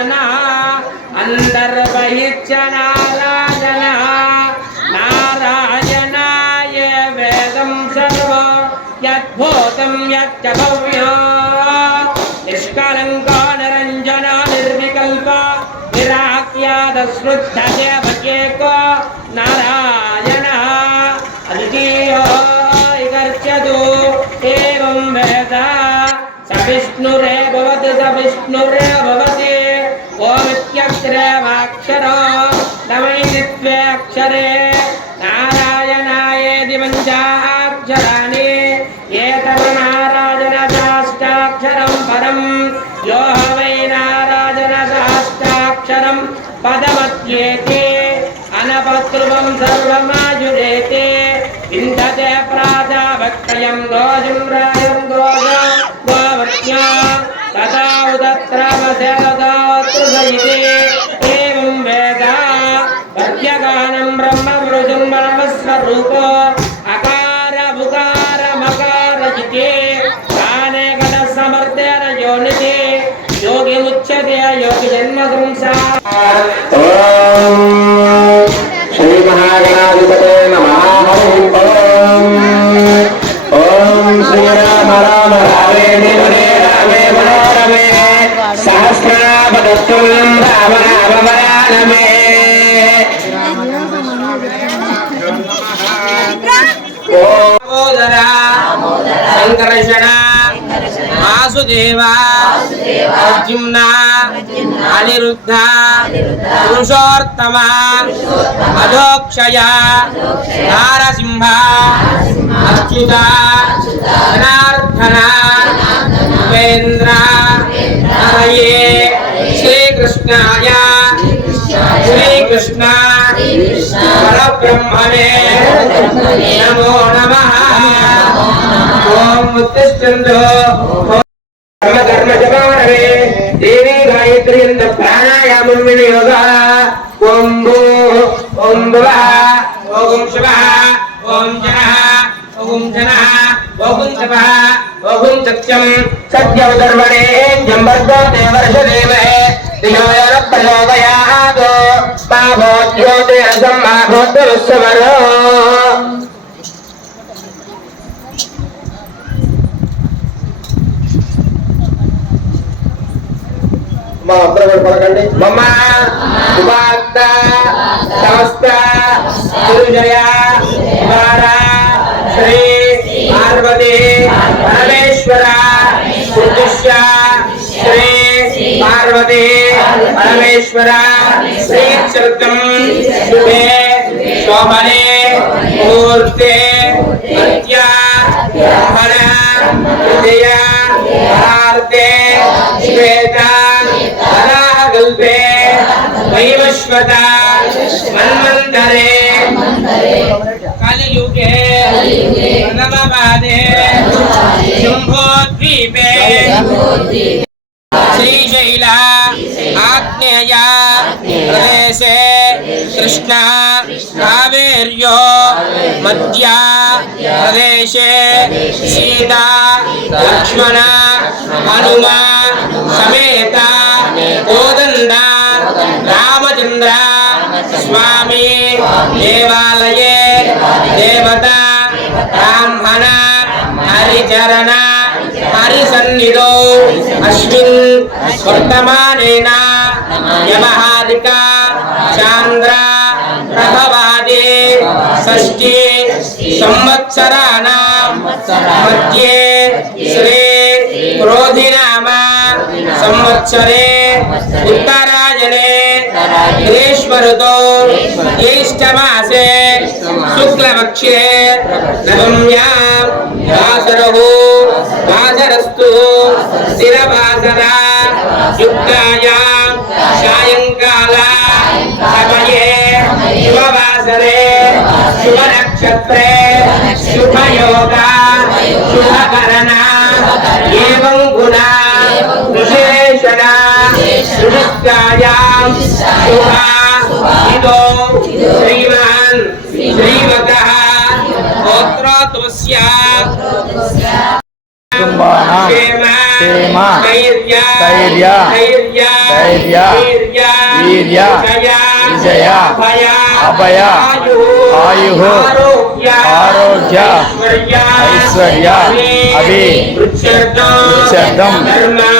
నారాయణ అందర్వహిచ్చ నారాయణ నారాయణాయ వేదం సర్వ యద్భూతం యచ్చ భవ్యో. నిష్కలంక నిరంజన నిర్వికల్ప నిరాఖ్యాదశ్రుద్ధ దేవకేకో నారాయణ అద్వితీయో ఇగర్చదు ఏవం వేద. స విష్ణురే భవతి. స విష్ణురే భవతి అక్షరే నారాయణాయేది పంచాక్షరాణి ఏతవ నారాజన సాష్టాక్షరం పరం యో వై నారాయణ శాష్టాక్షరం పదమత్యేతి అనపత్రువం సర్వమాయురేతి విందతే ప్రాజాభక్తయం గోజం రాయం గోజ యోగి శ్రీ మహాగణాధిపతే నమః ఓం శ్రీరామ రామ రామే రామే మనోరమే సహస్రనామదత్తుల్యం రామ రామ వరానమే సంకర్షణ వాసుదేవ అర్జున అనిరుద్ధ పురుషోత్తమ అధోక్షయ నారసింహ అచ్యుత జనార్దన ఉపేంద్ర హరయే శ్రీకృష్ణాయ శ్రీకృష్ణ పరబ్రహ్మణే నమో నమః ఓం ఉత్తిష్టంతో కర్మ కర్మ దేవీ గాయత్రి ఇంద ప్రాణాయామం వినియోగ ఓం భూ ఓం భువ ఓం శివ ఓం జన ఓం జన ఓం తప ఓం సత్యం సత్యవధర్మణే జంబర్గో దేవర్ష దేవహే దియోయన ప్రచోదయాదో మా భోజ్యోతి అసం మా భోద్రుస్వరో మా అందరూ కూడా పలకండి. మమ ఉపాత్త సమస్త గురుజయ శ్రీ పార్వతి పరమేశ్వర ఉద్దిశ్య శ్రీ పార్వతి పరమేశ్వర శ్రీ చరిత్రం శుభే శోభనే మూర్తే నిత్య బ్రహ్మణ విజయ భారతే శ్వేతా कल्पे। वैवस्वता मन्वन्तरे कलियुगे। प्रणववादे शुम्भोद्वीपे। శ్రీశైల ఆగ్నేయ ప్రదేశే కృష్ణ కావేర్యో మధ్య ప్రదేశే సీతా లక్ష్మణ హనుమ సమేత కోదండ రామచంద్ర స్వామి దేవాలయే దేవత బ్రాహ్మణ హరిచరణ हरिसन्निधौ अश्विन् वर्तमानेन यमहादिका चान्द्रा प्रभवादे षष्ठे संवत्सराणां मध्ये श्रे संवत्सरे उत्तरायणे ग्रीष्मऋतौ ज्येष्ठमासे शुक्लपक्षे नवम्यां वासरौ యుక్తాయాం సాయంకాల సమయే శుభవాసరే శుభనక్షత్రే శుభయోగ శుభకరణ ఏం గుణ విశేషణ సునిష్టాయాం శుభా ఇదో శ్రీమాన్ శ్రీమత గోత్రోత్వస్య कुम्भाः क्षेमा धैर्या। धैर्या। वीर्या। विजया। आरोग्य। ऐश्वर्या। अभी। उच्चर्दम्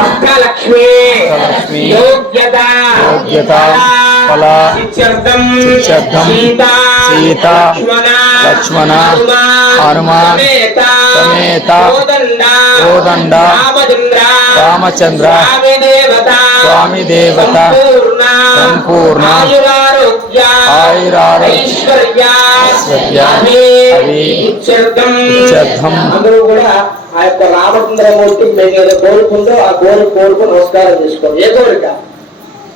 అష్టలక్ష్మీ. యోగ్యత. ఇత్యర్థం సీత. లక్ష్మణ. హనుమాన్ సమేత. కోదండ. రామచంద్ర. స్వామి దేవత. సంపూర్ణ. అందరూ కూడా ఆ యొక్క రామచంద్రమూర్తి మేము ఏదో కోరుకుందో ఆ కోరిక కోరుకు నమస్కారం చేసుకోండి. ఏ కోరిక?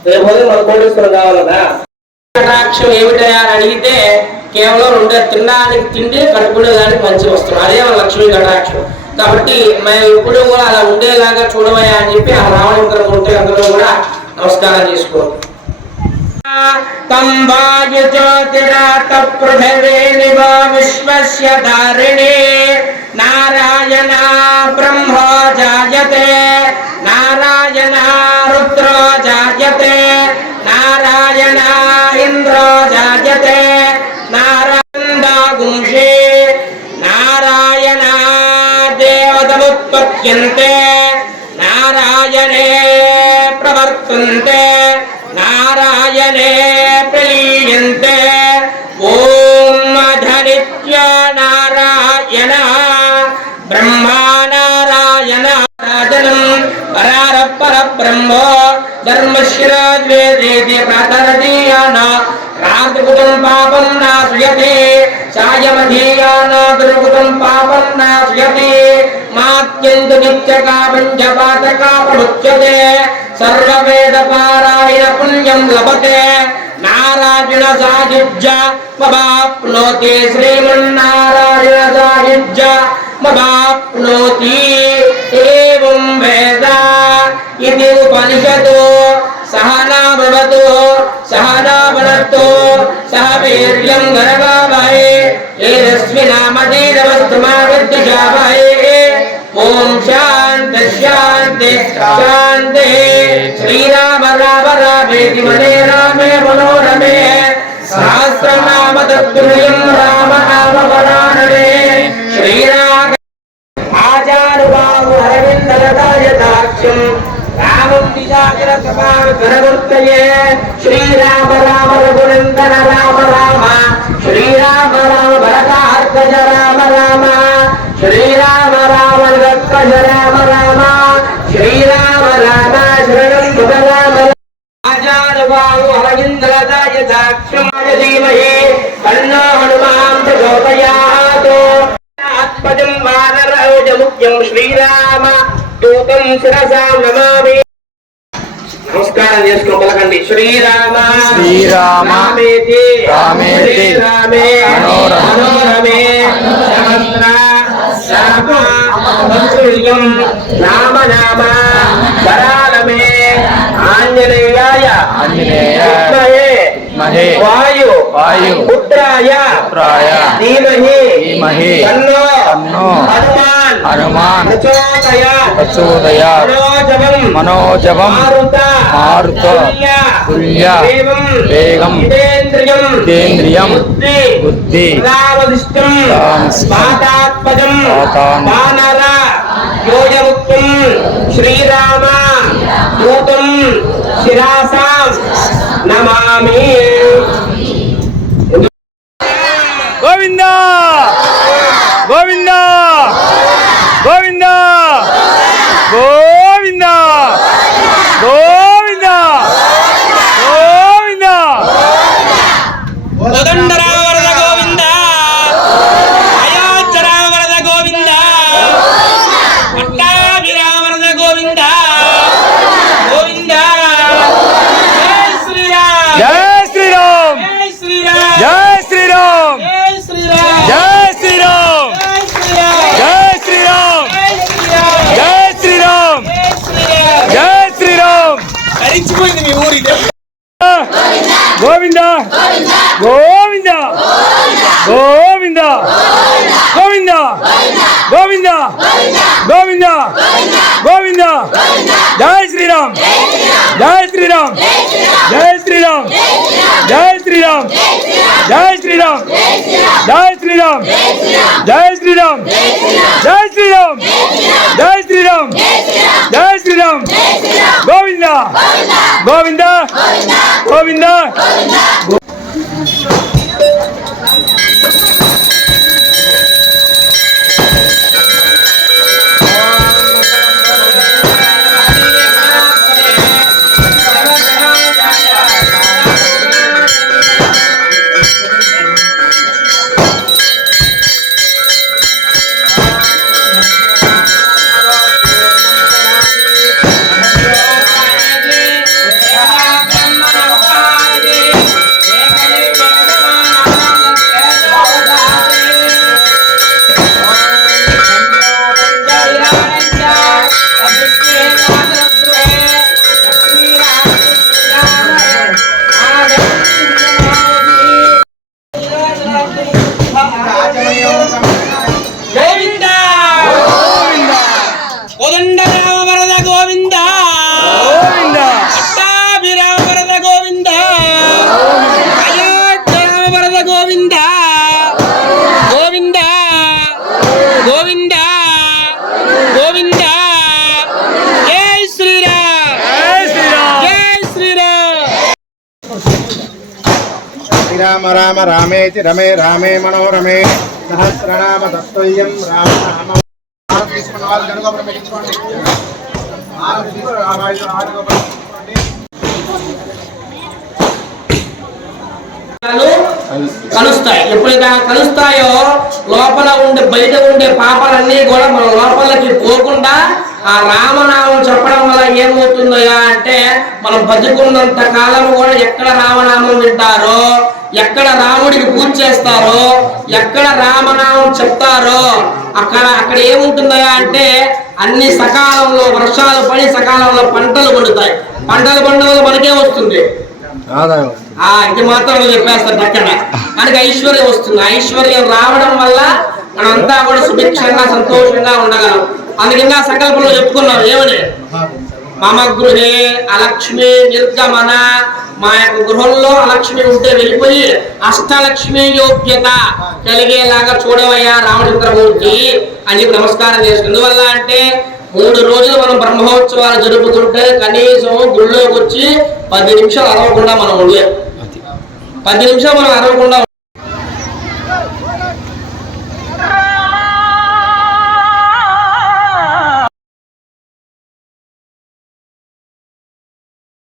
రేపు మన కోటేశ్వరం కావాలనా? కటాక్షం ఏమిటయా అని అడిగితే కేవలం రెండు తినడానికి తిండి కట్టుకునేదానికి మంచి వస్తువు అదే మన లక్ష్మీ కటాక్షం. కాబట్టి మేము ఎప్పుడు కూడా అలా ఉండేలాగా చూడమయ్యా అని చెప్పి ఆ రావణం ఉంటే అందరూ కూడా నమస్కారం చేసుకోండి తం వాయు జ్యోతిరాత పృథివే నివ విశ్వస్య ధారిణే నారాయణ బ్రహ్మ జాయతే నారాయణ రుద్రో జాయతే నారాయణ ఇంద్రో జాయతే నారాయణ గుంషే నారాయణ ధర్మశిరాద్వేదేతి ప్రాతరదీయాన రాతృకృతం పాపం నాశ్రయతే సాయమధీయాన దుర్కృతం పాపం నాశ్రయతే మాత్యంత నిత్యకాపం జపాతకాపముచ్యతే సర్వవేద పారాయణ పుణ్యం లభతే నారాయణ సాయుజ్య మవాప్నోతి శ్రీమన్నారాయణ సహ వీర్యం గర్వావహే ఏరస్మినామధీరవస్తుమా విద్యశావహే ఓం శాంతి శాంతి శాంతి శ్రీరామ రామ రామేతి మనే రామే మనోరమే సహస్రనామ రామం శ్రీరామ రామ రఘునందన రామ రామ శ్రీరామ రామ భరతార్కజ రామ రామ శ్రీరామ రామ రక్కజ రామ రామ శ్రీరామ రామ శరణం భుజ రామ ఆచారబాహు దాక్షమాయ ధీమహి కన్నో హనుమాన్ ప్రచోదయాత్ ఆత్మజం వానరౌజ ముఖ్యం శ్రీరామ దూతం శిరసా నమామి నమస్కారం చేసుకుని పలకండి. శ్రీరామ. శ్రీరామ. రామేతి. రామేతి. శ్రీరామే. మనోరమే సహస్ర. రామ తత్తుల్యం రామ నామ. వరాలమే. ఆంజనేయాయ. ఆంజనేయ. మహే. వాయు. వాయు. పుత్రాయ. పుత్రాయ. ధీమహి. ధీమహి. తన్నో. తన్నో. హనుమాన్. హనుమాన్. ప్రచోదయాత్ ప్రచోదయాత్ మనోజవం. మనోజవం. మారుత. మారుత. తుల్య. వేగం. జితేంద్రియం జితేంద్రియం బుద్ధి. బుద్ధి. రామదిష్టం పాతాత్మజం వానర. యోజముక్తం శ్రీరామ. దూతం శిరాసాం. నమామి గోవింద గోవింద గోవింద గోవింద గోవింద గోవింద కోదండరామవరద గోవింద అయోధ్యరామవరద గోవింద పట్టాభి గడిచిపోయింది మీ ఊరు ఇదే గోవింద గోవింద గోవింద గోవింద గోవింద గోవింద గోవింద జయ శ్రీరామ్ జయ శ్రీరామ్ జయ శ్రీరామ్ జయ శ్రీరామ్ జయ శ్రీరామ్ జయ శ్రీరామ్ జయ శ్రీరామ్ జయ శ్రీరామ్ జయ శ్రీరామ్ జయ శ్రీరామ్ గోవింద గోవింద గోవింద గోవింద గోవింద గోవింద గోవింద గోవింద. జై శ్రీరామ్. జై శ్రీరామ్. జై శ్రీరామ్. రామ రామేతి రమే రామే మనోరమే సహస్రనామ తత్వయం రామ ఆరు తీసుకున్న కలుస్తాయి. ఎప్పుడైతే కలుస్తాయో లోపల ఉండే బయట ఉండే పాపాలన్నీ కూడా మన లోపలికి పోకుండా ఆ రామనామం చెప్పడం వల్ల ఏమవుతుందయ్యా అంటే మనం బతుకున్నంత కాలం కూడా ఎక్కడ రామనామం వింటారో ఎక్కడ రాముడికి పూజ చేస్తారో ఎక్కడ రామనామం చెప్తారో అక్కడ అక్కడ ఏముంటుందయ్యా అంటే అన్ని సకాలంలో వర్షాలు పడి సకాలంలో పంటలు పండుతాయి. పంటలు పండడం వల్ల మనకే వస్తుంది? ఇది మాత్రం చెప్పేస్తారు అక్కడ మనకి ఐశ్వర్యం వస్తుంది. ఐశ్వర్యం రావడం వల్ల మనంతా కూడా సుభిక్షంగా సంతోషంగా ఉండగలం. అందుకని సంకల్పంలో చెప్పుకున్నాం ఏమని? మమ గృహే అలక్ష్మి నిర్గమన. మా యొక్క గృహంలో అలక్ష్మి ఉంటే వెళ్ళిపోయి అష్టలక్ష్మి యోగ్యత కలిగేలాగా చూడవయ్యా రామచంద్రమూర్తి అని చెప్పి నమస్కారం చేస్తుంది. ఎందువల్ల అంటే మూడు రోజులు మనం బ్రహ్మోత్సవాలు జరుపుతుంటే కనీసం గుళ్ళోకి వచ్చి పది నిమిషాలు అరవకుండా మనం ఉండలేం పది నిమిషాలు మనం అరవకుండా